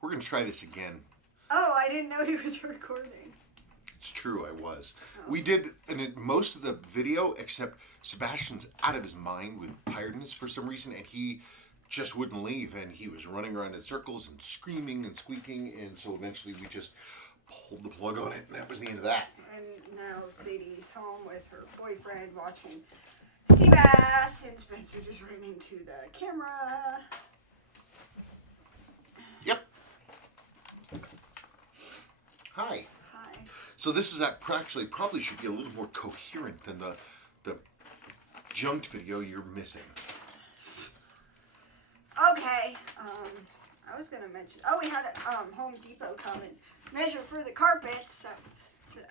We're going to try this again. Oh, I didn't know he was recording. It's true, I was. Oh. We did most of the video, except Sebastian's out of his mind with tiredness for some reason, and he just wouldn't leave, and he was running around in circles and screaming and squeaking, and so eventually we just pulled the plug on it, and that was the end of that. And now Sadie's home with her boyfriend watching sea bass, and Spencer just ran into the camera. Yep. Hi. Hi. So this is actually probably should be a little more coherent than the junked video you're missing. Okay. I was gonna mention. Oh, we had Home Depot come and measure for the carpets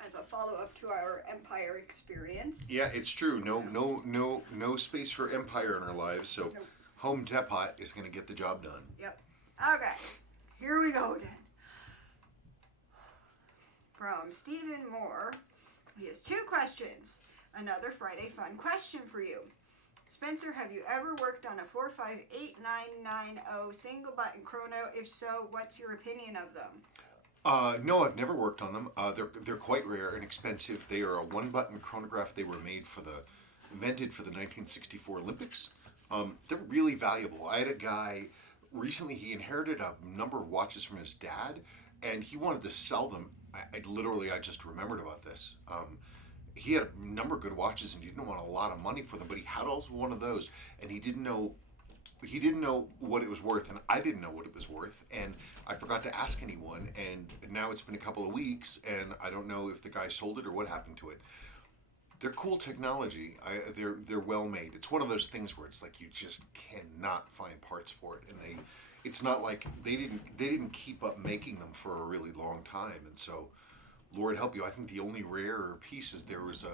as a follow-up to our Empire experience. Yeah, it's true. No space for Empire in our lives. So Nope. Home Depot is going to get the job done. Yep. Okay. Here we go then. From Stephen Moore, he has 2 questions. Another Friday fun question for you. Spencer, have you ever worked on a 458990 single button chrono? If so, what's your opinion of them? No, I've never worked on them. They're quite rare and expensive. They are a 1-button chronograph. They were invented for the 1964 Olympics. They're really valuable. I had a guy recently. He inherited a number of watches from his dad, and he wanted to sell them. I just remembered about this. He had a number of good watches, and he didn't want a lot of money for them, but he had also one of those, and he didn't know what it was worth, and I didn't know what it was worth, and I forgot to ask anyone, and now it's been a couple of weeks, and I don't know if the guy sold it or what happened to it. They're cool technology. They're well made. It's one of those things where it's like you just cannot find parts for it, and it's not like they didn't keep up making them for a really long time, and so Lord help you. I think the only rarer piece is there was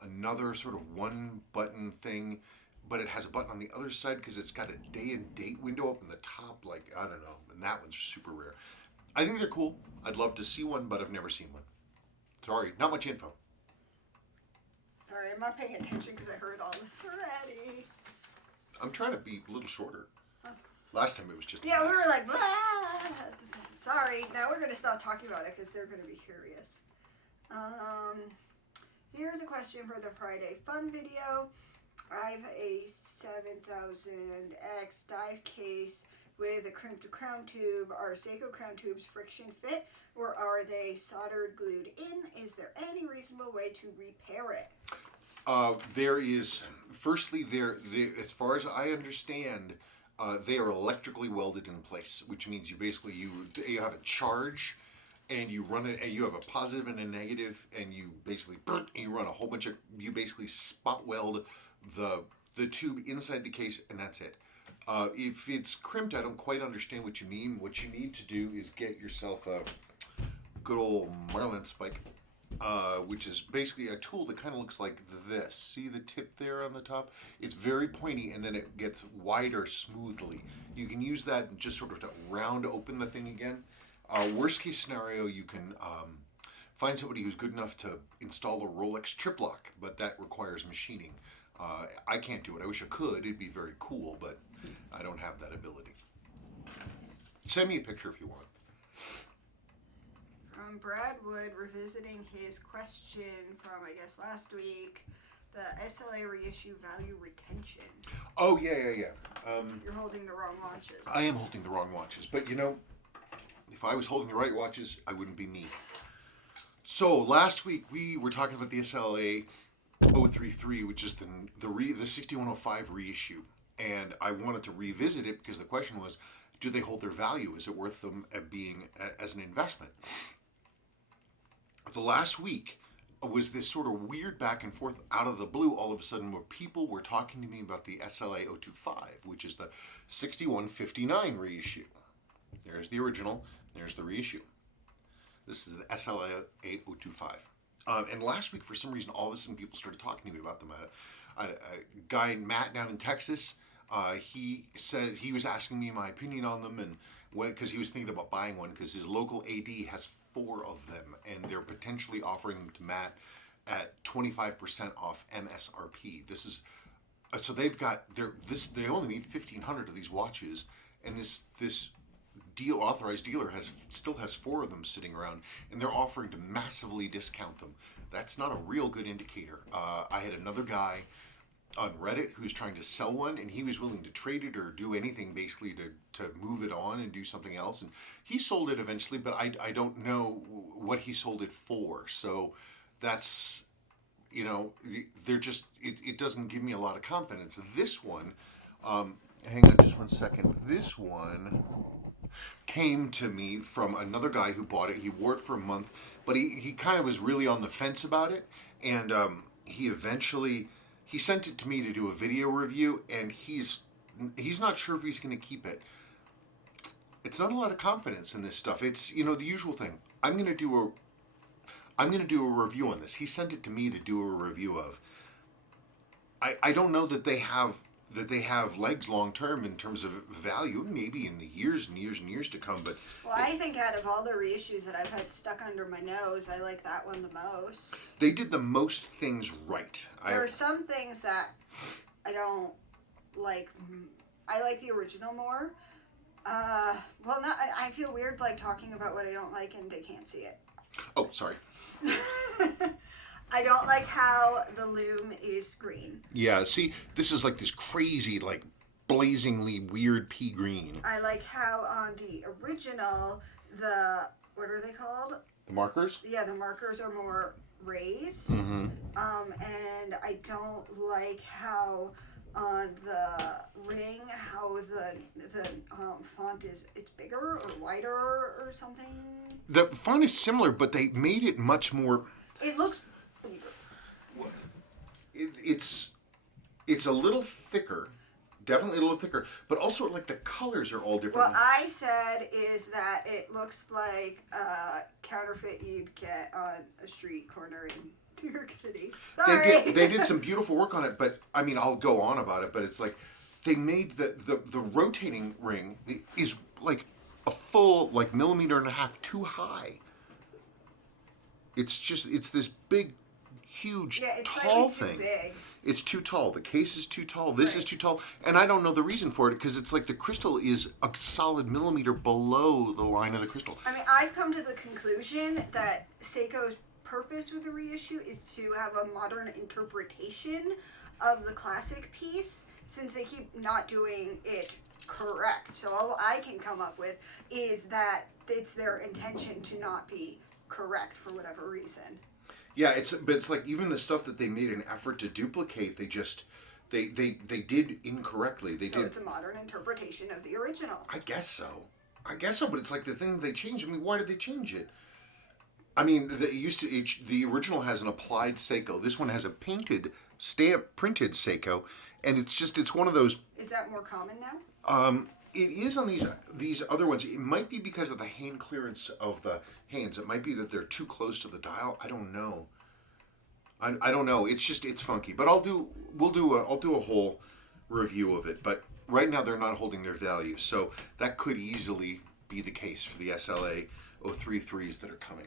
another sort of 1-button thing, but it has a button on the other side because it's got a day and date window up in the top. Like, I don't know, and that one's super rare. I think they're cool. I'd love to see one, but I've never seen one. Sorry, not much info. Sorry, I'm not paying attention because I heard all this already. I'm trying to be a little shorter. Last time it was just Yeah, we were like, blah. Sorry. Now we're going to stop talking about it because they're going to be curious. Here's a question for the Friday Fun video. I have a 7000X dive case with a crimped crown tube. Are Seiko crown tubes friction fit, or are they soldered glued in? Is there any reasonable way to repair it? There is, firstly, as far as I understand, they are electrically welded in place, which means you basically you have a charge, and you run it, and you have a positive and a negative, and you basically run a whole bunch of, you basically spot weld the tube inside the case, and that's it. If it's crimped, I don't quite understand what you mean. What you need to do is get yourself a good old marlin spike, which is basically a tool that kind of looks like this. See the tip there on the top? It's very pointy, and then it gets wider smoothly. You can use that and just sort of to round open the thing again. Worst case scenario, you can find somebody who's good enough to install a Rolex trip lock, but that requires machining. I can't do it. I wish I could. It'd be very cool, but I don't have that ability. Send me a picture if you want. From Brad Wood, revisiting his question from, I guess, last week, the SLA reissue value retention. Oh, yeah. You're holding the wrong watches. I am holding the wrong watches, but if I was holding the right watches, I wouldn't be me. So last week we were talking about the SLA 033, which is the 6105 reissue, and I wanted to revisit it because the question was, do they hold their value? Is it worth them as an investment? The last week was this sort of weird back and forth out of the blue all of a sudden where people were talking to me about the SLA 025, which is the 6159 reissue. There's the original, there's the reissue. This is the SLA 025. And last week, for some reason, all of a sudden people started talking to me about them. A guy, Matt, down in Texas, he said he was asking me my opinion on them, and because he was thinking about buying one because his local AD has 4 of them, and they're potentially offering them to Matt at 25% off MSRP. This is so they've got they only need 1,500 of these watches, and this authorized dealer still has 4 of them sitting around, and they're offering to massively discount them. That's not a real good indicator. I had another guy on Reddit who's trying to sell one, and he was willing to trade it or do anything basically to move it on and do something else. And he sold it eventually, but I don't know what he sold it for. So that's, they're just, it doesn't give me a lot of confidence. This one, hang on just one second. This one came to me from another guy who bought it. He wore it for a month, but he kind of was really on the fence about it. And he sent it to me to do a video review, and he's not sure if he's going to keep it. It's not a lot of confidence in this stuff. It's, the usual thing. I'm going to do a review on this. He sent it to me to do a review of. I don't know that they have legs long term in terms of value, maybe in the years and years and years to come. But I think out of all the reissues that I've had stuck under my nose, I like that one the most. They did the most things right. There are some things that I don't like. I like the original more. I feel weird like talking about what I don't like and they can't see it. Oh, sorry. I don't like how the loom is green. Yeah, see, this is like this crazy, like blazingly weird pea green. I like how on the original, what are they called? The markers? Yeah, the markers are more raised. Mm-hmm. And I don't like how on the ring, how the font it's bigger or wider or something. The font is similar, but they made it much more. It looks. It's a little thicker, definitely a little thicker, but also like the colors are all different. What I said is that it looks like a counterfeit you'd get on a street corner in New York City. Sorry. They did some beautiful work on it, but I mean, I'll go on about it, but it's like they made the rotating ring is like a full like 1.5 millimeters too high. It's this big, huge, tall thing. Big. It's too tall. The case is too tall. This is too tall. And I don't know the reason for it because it's like the crystal is a solid millimeter below the line of the crystal. I mean, I've come to the conclusion that Seiko's purpose with the reissue is to have a modern interpretation of the classic piece since they keep not doing it correct. So all I can come up with is that it's their intention to not be correct for whatever reason. Yeah, it's like even the stuff that they made an effort to duplicate, they did incorrectly. It's a modern interpretation of the original. I guess so, but it's like the thing they changed. I mean, why did they change it? I mean, the original has an applied Seiko. This one has a printed printed Seiko, and it's one of those. Is that more common now? It is on these other ones. It might be because of the hand clearance of the hands. It might be that they're too close to the dial. I don't know. I don't know. It's funky. But I'll do a whole review of it. But right now they're not holding their value, so that could easily be the case for the SLA 033s that are coming.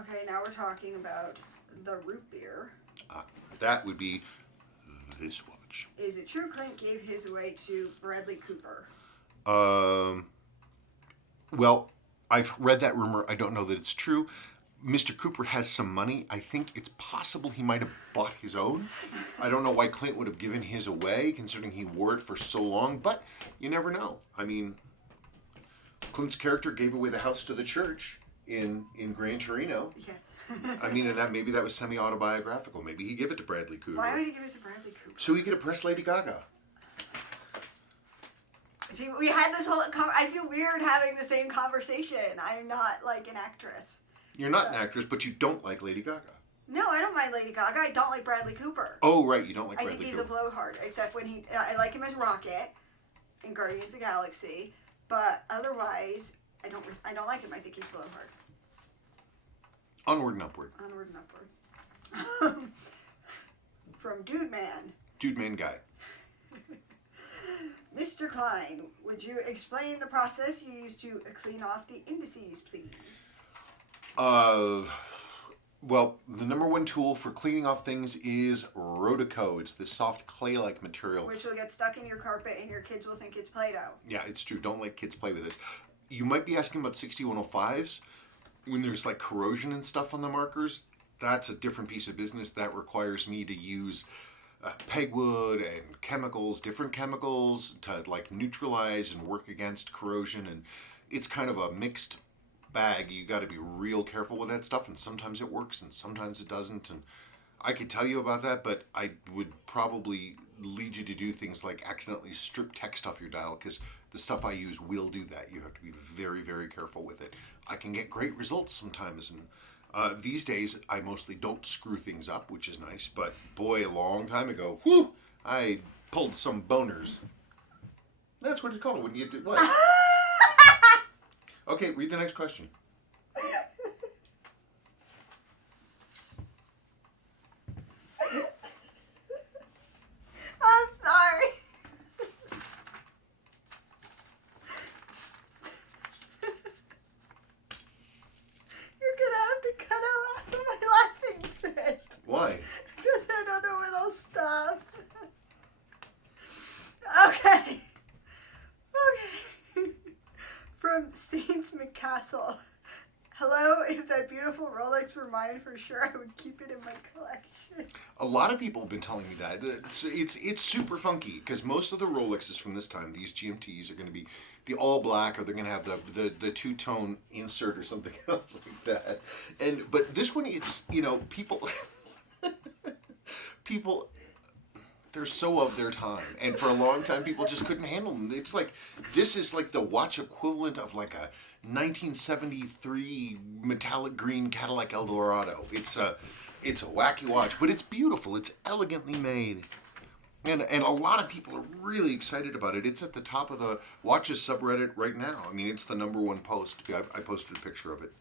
Okay, now we're talking about the root beer. That would be this watch. Is it true Clint gave his away to Bradley Cooper? Well, I've read that rumor. I don't know that it's true. Mr. Cooper has some money. I think it's possible he might have bought his own. I don't know why Clint would have given his away, considering he wore it for so long, but you never know. I mean, Clint's character gave away the house to the church in Gran Torino. Yeah. I mean, and maybe that was semi-autobiographical. Maybe he gave it to Bradley Cooper. Why would he give it to Bradley Cooper? So he could impress Lady Gaga. See, we had this whole... I feel weird having the same conversation. I'm not, like, an actress. You're not an actress, but you don't like Lady Gaga. No, I don't mind Lady Gaga. I don't like Bradley Cooper. Oh, right. You don't like Bradley Cooper. I think Cooper. he's a blowhard, except when he... I like him as Rocket in Guardians of the Galaxy, but otherwise, I don't like him. I think he's blowhard. Onward and upward. Onward and upward. From Dude Man. Dude Man guy. Mr. Klein, would you explain the process you use to clean off the indices, please? Well, the number one tool for cleaning off things is Rotico. It's this soft clay-like material. Which will get stuck in your carpet and your kids will think it's Play-Doh. Yeah, it's true. Don't let kids play with this. You might be asking about 6105s. When there's like corrosion and stuff on the markers, that's a different piece of business. That requires me to use pegwood and chemicals, different chemicals to like neutralize and work against corrosion. And it's kind of a mixed bag. You got to be real careful with that stuff. And sometimes it works and sometimes it doesn't. And I could tell you about that, but I would probably lead you to do things like accidentally strip text off your dial, because the stuff I use will do that. You have to be very, very careful with it. I can get great results sometimes, and these days I mostly don't screw things up, which is nice, but boy, a long time ago, whew, I pulled some boners. That's what it's called when you do what? Okay, read the next question. I'm sorry. You're gonna have to cut out half of my laughing fit. Why? Because I don't know when I'll stop. Okay. Okay. From Saints McCastle. Hello, if that beautiful Rolex were mine, for sure I would keep it in my collection. A lot of people have been telling me that. It's super funky, because most of the Rolexes from this time, these GMTs, are going to be the all black, or they're going to have the two-tone insert or something else like that. But this one, it's, people people, they're so of their time, and for a long time people just couldn't handle them. It's like, this is like the watch equivalent of like a 1973 metallic green Cadillac Eldorado. It's a wacky watch, but it's beautiful. It's elegantly made, and a lot of people are really excited about it. It's at the top of the watches subreddit right now. I mean, it's the number one post. I posted a picture of it.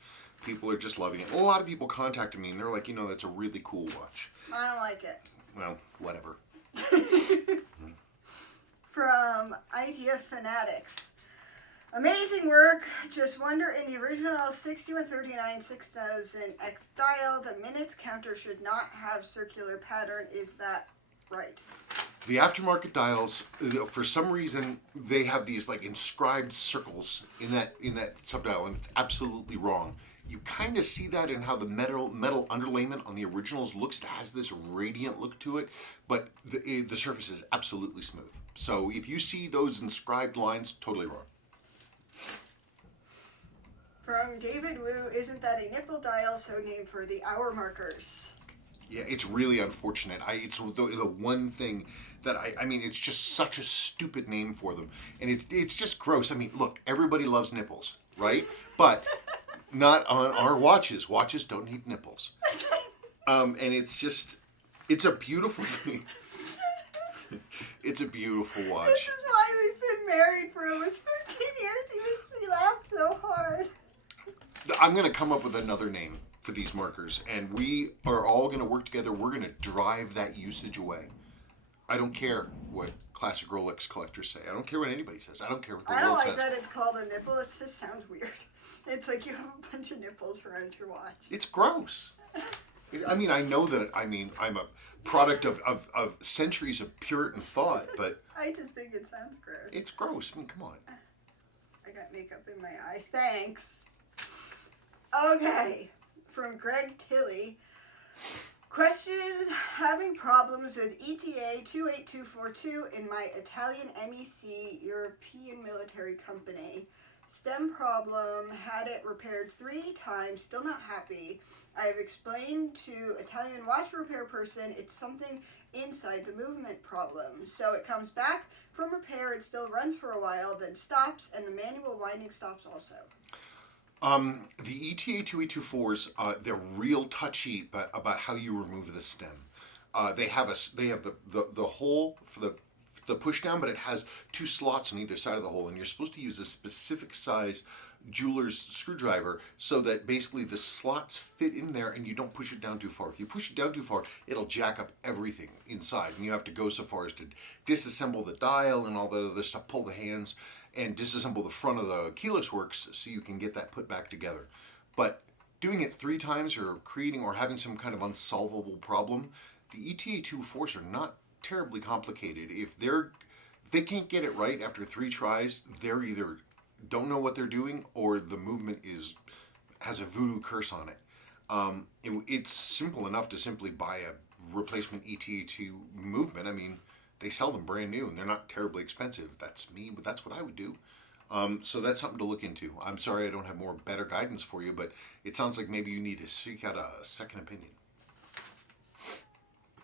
People are just loving it. A lot of people contacted me and they're like, that's a really cool watch. I don't like it. Well, whatever. From Idea Fanatics. Amazing work. Just wonder, in the original 6139 6000 X dial, the minutes counter should not have circular pattern. Is that right? The aftermarket dials, for some reason, they have these like inscribed circles in that subdial, and it's absolutely wrong. You kind of see that in how the metal underlayment on the originals looks. It has this radiant look to it, but the surface is absolutely smooth. So if you see those inscribed lines, totally wrong. From David Wu, isn't that a nipple dial, so named for the hour markers? Yeah, it's really unfortunate. It's the one thing that I mean, it's just such a stupid name for them, and it's just gross. I mean, look, everybody loves nipples, right? But not on our watches. Watches don't need nipples. And it's a beautiful thing. It's a beautiful watch. This is why we've been married for almost 13 years. He makes me laugh so hard. I'm going to come up with another name for these markers, and we are all going to work together. We're going to drive that usage away. I don't care what classic Rolex collectors say. I don't care what anybody says. I don't care what the I don't world like says. that it's called a nipple. It just sounds weird. It's like you have a bunch of nipples around your watch. It's gross. I mean, I know that, I'm a product of centuries of Puritan thought, but I just think it sounds gross. it's gross. I mean, come on. I got makeup in my eye. Thanks. Okay. From Greg Tilley. Question: having problems with ETA 28242 in my Italian MEC European military company. Stem problem, had it repaired 3 times, still not happy. I have explained to Italian watch repair person it's something inside the movement problem. So it comes back from repair, it still runs for a while, then stops, and the manual winding stops also. The ETA 2824s, they're real touchy about how you remove the stem. They have the hole for the push down, but it has 2 slots on either side of the hole, and you're supposed to use a specific size jeweler's screwdriver so that basically the slots fit in there and you don't push it down too far. If you push it down too far, it'll jack up everything inside, and you have to go so far as to disassemble the dial and all that other stuff, pull the hands, and disassemble the front of the keyless works so you can get that put back together. But doing it 3 times or creating or having some kind of unsolvable problem, the ETA-2 are not terribly complicated. If they can't get it right after 3 tries, they're either don't know what they're doing or the movement has a voodoo curse on it. It's simple enough to simply buy a replacement ETA-2 movement. I mean, they sell them brand new and they're not terribly expensive. That's me, but that's what I would do. So that's something to look into. I'm sorry I don't have better guidance for you, but it sounds like maybe you need to seek out a second opinion.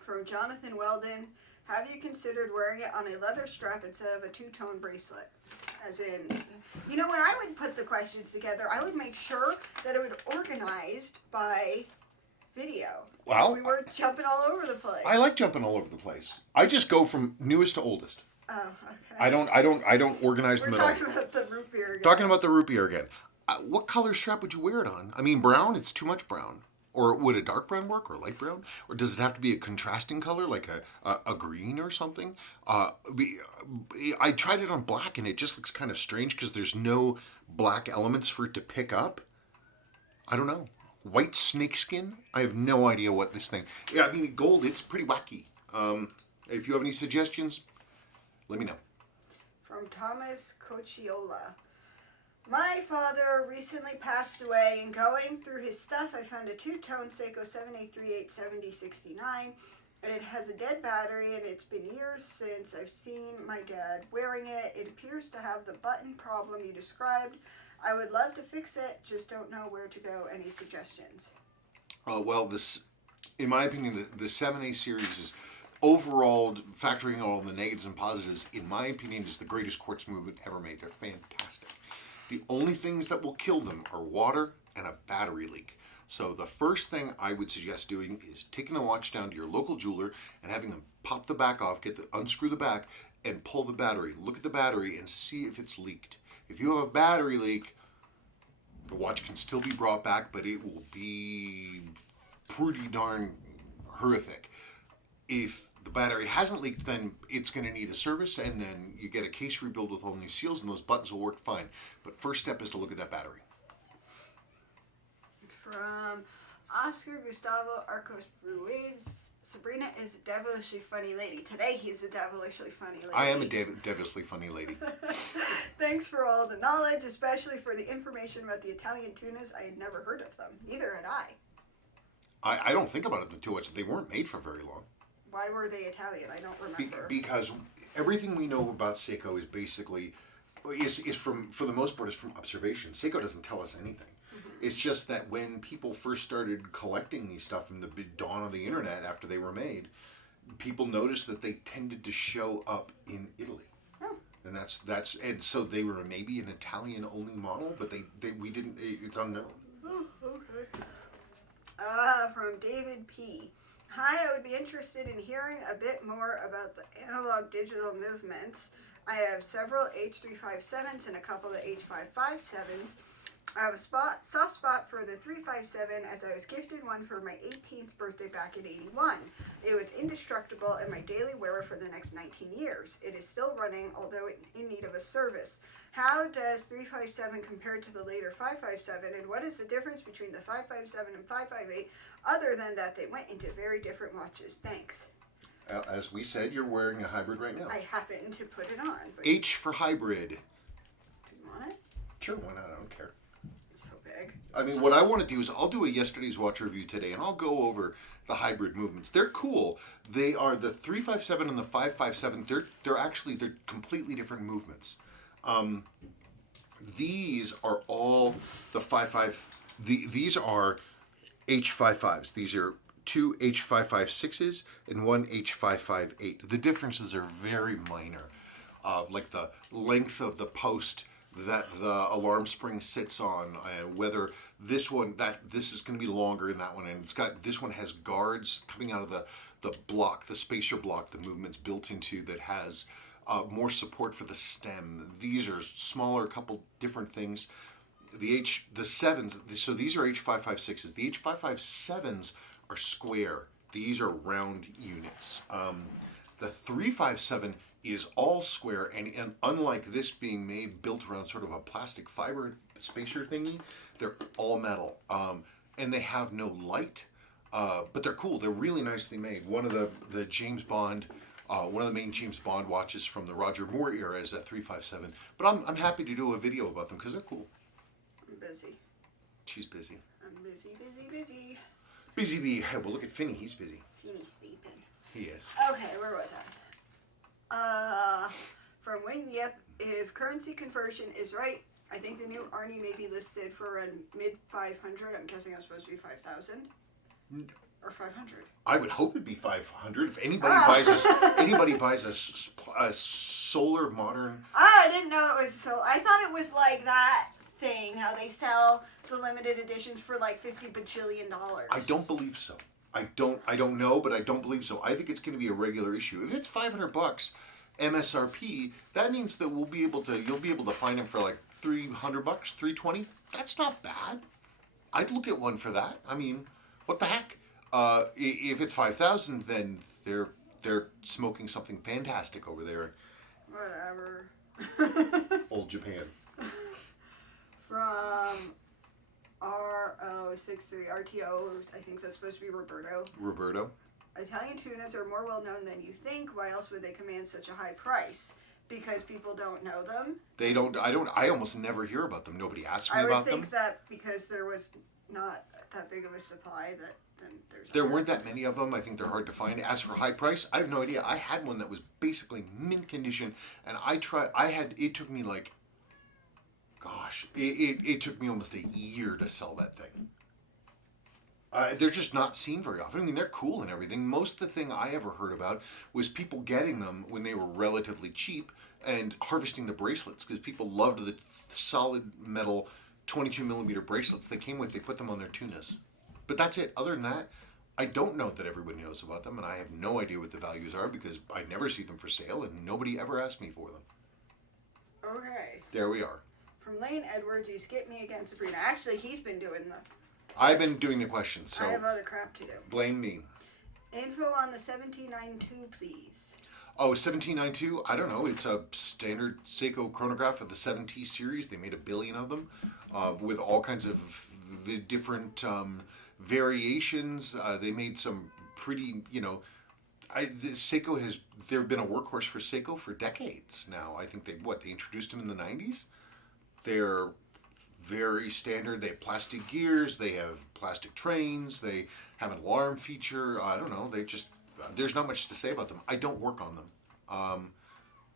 From Jonathan Weldon, have you considered wearing it on a leather strap instead of a two-tone bracelet? As in, when I would put the questions together, I would make sure that it was organized by video. Well, we weren't jumping all over the place. I like jumping all over the place. I just go from newest to oldest. Oh, okay. I don't organize them at all. We're talking about the root beer again. Talking about the root beer again. What color strap would you wear it on? I mean, brown, it's too much brown. Or would a dark brown work, or a light brown? Or does it have to be a contrasting color, like a green or something? I tried it on black, and it just looks kind of strange because there's no black elements for it to pick up. I don't know. White snakeskin? I have no idea what this thing... Yeah, I mean, gold, it's pretty wacky. If you have any suggestions, let me know. From Thomas Cocciola. My father recently passed away, and going through his stuff, I found a two-tone Seiko 78387069. It has a dead battery, and it's been years since I've seen my dad wearing it. It appears to have the button problem you described. I would love to fix it, just don't know where to go. Any suggestions? Well, in my opinion, the 7A series is overall, factoring all the negatives and positives, in my opinion, is the greatest quartz movement ever made. They're fantastic. The only things that will kill them are water and a battery leak. So the first thing I would suggest doing is taking the watch down to your local jeweler and having them pop the back off, unscrew the back, and pull the battery. Look at the battery and see if it's leaked. If you have a battery leak, the watch can still be brought back, but it will be pretty darn horrific. If the battery hasn't leaked, then it's going to need a service, and then you get a case rebuild with all new seals, and those buttons will work fine. But first step is to look at that battery. From Oscar Gustavo Arcos Ruiz, Sabrina is a devilishly funny lady. Today he's a devilishly funny lady. I am a devilishly funny lady. Thanks for all the knowledge, especially for the information about the Italian tunas. I had never heard of them. Neither had I. I don't think about it too much. They weren't made for very long. Why were they Italian? I don't remember. Because everything we know about Seiko is basically for the most part, is from observation. Seiko doesn't tell us anything. Mm-hmm. It's just that when people first started collecting these stuff in the dawn of the internet after they were made, people noticed that they tended to show up in Italy. Oh. And and so they were maybe an Italian only model, but we didn't. It's unknown. Oh, okay. From David P. Hi, I would be interested in hearing a bit more about the analog digital movements. I have several H357s and a couple of H557s. I have a soft spot for the 357 as I was gifted one for my 18th birthday back in '81. It was indestructible and my daily wearer for the next 19 years. It is still running, although in need of a service. How does 357 compare to the later 557, and what is the difference between the 557 and 558, other than that they went into very different watches? Thanks. As we said, you're wearing a hybrid right now. I happen to put it on. H for hybrid. Do you want it? Sure, why not? I don't care. It's so big. I mean, what I want to do is I'll do a yesterday's watch review today, and I'll go over the hybrid movements. They're cool. They are the 357 and the 557. They're completely different movements. These are all the these are H55s. These are 2 H556s and 1 H558. The differences are very minor. Like the length of the post that the alarm spring sits on, whether this is going to be longer than that one, and this one has guards coming out of the block, the spacer block the movement's built into, that has more support for the stem. These are smaller, a couple different things. The sevens, so these are H556s. The H557s are square. These are round units. The 357 is all square, and unlike this being built around sort of a plastic fiber spacer thingy, they're all metal. and they have no light. But they're cool. They're really nicely made. One of the James Bond, one of the main James Bond watches from the Roger Moore era is a 357. But I'm happy to do a video about them because they're cool. I'm busy. She's busy. I'm busy. Busy bee. Hey, well, look at Finney. He's busy. Finney's sleeping. He is. Okay, where was I? From Wing, yep. If currency conversion is right, I think the new Arnie may be listed for a mid 500. I'm guessing it's supposed to be 5,000 or 500. I would hope it'd be 500. If anybody buys a solar modern. I didn't know it was so. I thought it was like that thing how they sell the limited editions for like $50 bajillion. I don't believe so. I don't know, but I don't believe so. I think it's going to be a regular issue. If it's $500 MSRP, that means that you'll be able to find them for like $300, $320. That's not bad. I'd look at one for that. I mean, what the heck? If it's 5,000, then they're smoking something fantastic over there. Whatever. Old Japan. From RO63 RTO, I think that's supposed to be Roberto. Italian tunas are more well known than you think. Why else would they command such a high price? Because people don't know them. They don't. I almost never hear about them. Nobody asks me about them. I would think that because there was not that big of a supply that then there weren't that many of them. I think they're hard to find. As for high price, I have no idea. I had one that was basically mint condition, and it took me like, gosh, it took me almost a year to sell that thing. They're just not seen very often. I mean, they're cool and everything. Most of the thing I ever heard about was people getting them when they were relatively cheap and harvesting the bracelets because people loved the solid metal 22 millimeter bracelets they came with. They put them on their tunas. But that's it. Other than that, I don't know that everybody knows about them, and I have no idea what the values are because I never see them for sale and nobody ever asked me for them. Okay. There we are. From Lane Edwards, you skipped me again, Sabrina. Actually, he's been doing I've been doing the questions, so I have other crap to do. Blame me. Info on the 1792, please. Oh, 1792? I don't know. It's a standard Seiko chronograph of the 7T series. They made 1 billion of them with all kinds of the different variations. They made some pretty, Seiko they've been a workhorse for Seiko for decades now. I think they introduced them in the 90s? They're very standard. They have plastic gears. They have plastic trains. They have an alarm feature. I don't know. There's not much to say about them. I don't work on them.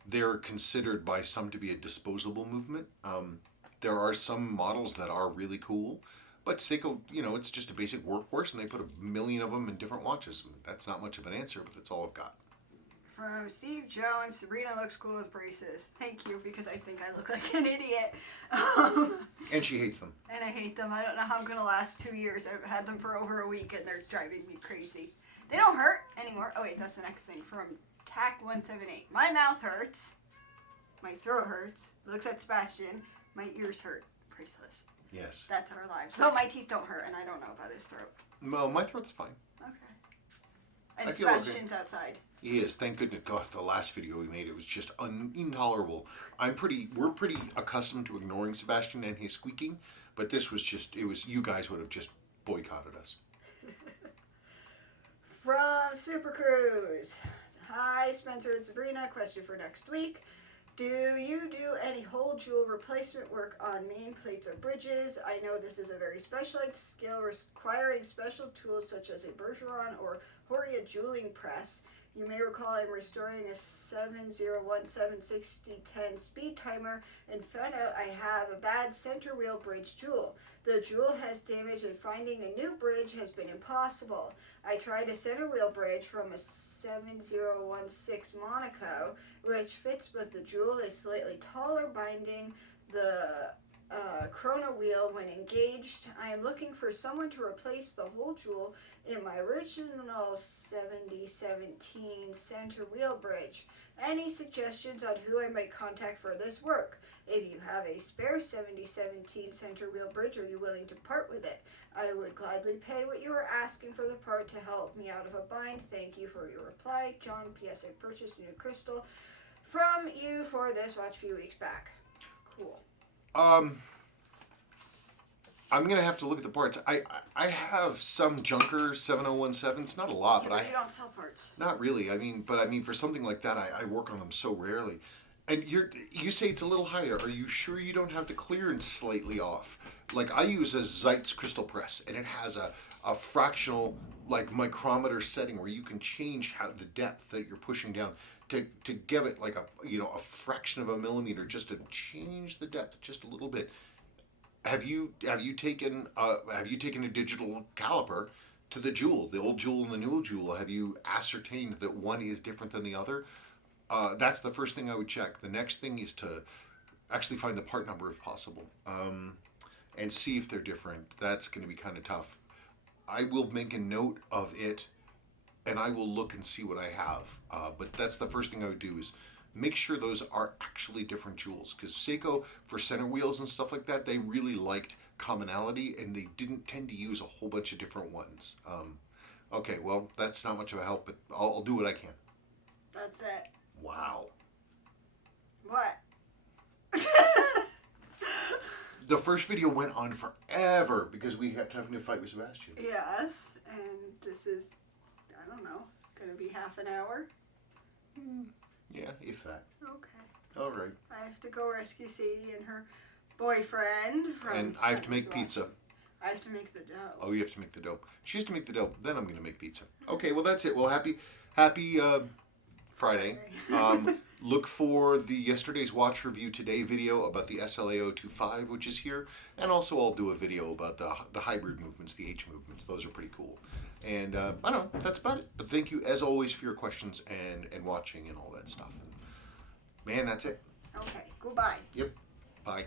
They're considered by some to be a disposable movement. There are some models that are really cool, but Seiko, it's just a basic workhorse, and they put 1 million of them in different watches. That's not much of an answer, but that's all I've got. From Steve Jones, Sabrina looks cool with braces. Thank you, because I think I look like an idiot. And she hates them. And I hate them. I don't know how I'm going to last 2 years. I've had them for over a week, and they're driving me crazy. They don't hurt anymore. Oh, wait, that's the next thing. From TAC178. My mouth hurts. My throat hurts. Looks at Sebastian. My ears hurt. Priceless. Yes. That's our lives. Well, my teeth don't hurt, and I don't know about his throat. No, my throat's fine. Okay. And I feel Sebastian's outside. He is. Thank goodness. God, the last video we made, it was just intolerable. We're pretty accustomed to ignoring Sebastian and his squeaking, but this was you guys would have just boycotted us. From Super Cruise. Hi, Spencer and Sabrina. Question for next week. Do you do any whole jewel replacement work on main plates or bridges? I know this is a very specialized skill requiring special tools such as a Bergeron or Horia jeweling press. You may recall I'm restoring a 70176010 speed timer and found out I have a bad center wheel bridge jewel. The jewel has damage and finding a new bridge has been impossible. I tried a center wheel bridge from a 7016 Monaco, which fits, but the jewel is slightly taller, binding the chrono wheel when engaged. I am looking for someone to replace the whole jewel in my original 7017 center wheel bridge. Any suggestions on who I might contact for this work? If you have a spare 7017 center wheel bridge, are you willing to part with it? I would gladly pay what you are asking for the part to help me out of a bind. Thank you for your reply. John, P.S. I purchased a new crystal from you for this watch a few weeks back. Cool. I'm gonna have to look at the parts. I have some Junker 7017s, not a lot, but You don't sell parts. not really. I mean, for something like that, I work on them so rarely. And you say it's a little higher. Are you sure you don't have the clearance slightly off? Like I use a Zeitz crystal press, and it has a fractional like micrometer setting where you can change how the depth that you're pushing down to give it like a fraction of a millimeter just to change the depth just a little bit. Have you taken a digital caliper to the jewel, the old jewel and the new jewel? Have you ascertained that one is different than the other? That's the first thing I would check. The next thing is to actually find the part number if possible, and see if they're different. That's going to be kind of tough. I will make a note of it, and I will look and see what I have. But that's the first thing I would do is make sure those are actually different jewels. Because Seiko, for center wheels and stuff like that, they really liked commonality, and they didn't tend to use a whole bunch of different ones. Okay, well, that's not much of a help, but I'll do what I can. That's it. Wow. What? The first video went on forever because we kept having to fight with Sebastian. Yes, and this is, I don't know, gonna be half an hour. Yeah, if that. Okay. All right. I have to go rescue Sadie and her boyfriend from. And I have to make pizza. I have to make the dough. Oh, you have to make the dough. She has to make the dough. Then I'm going to make pizza. Okay, well, that's it. Well, happy Friday. Look for the yesterday's watch review today video about the SLA-025, which is here. And also I'll do a video about the hybrid movements, the H movements. Those are pretty cool. And I don't know, that's about it. But thank you, as always, for your questions and watching and all that stuff. And, man, that's it. Okay, goodbye. Yep. Bye.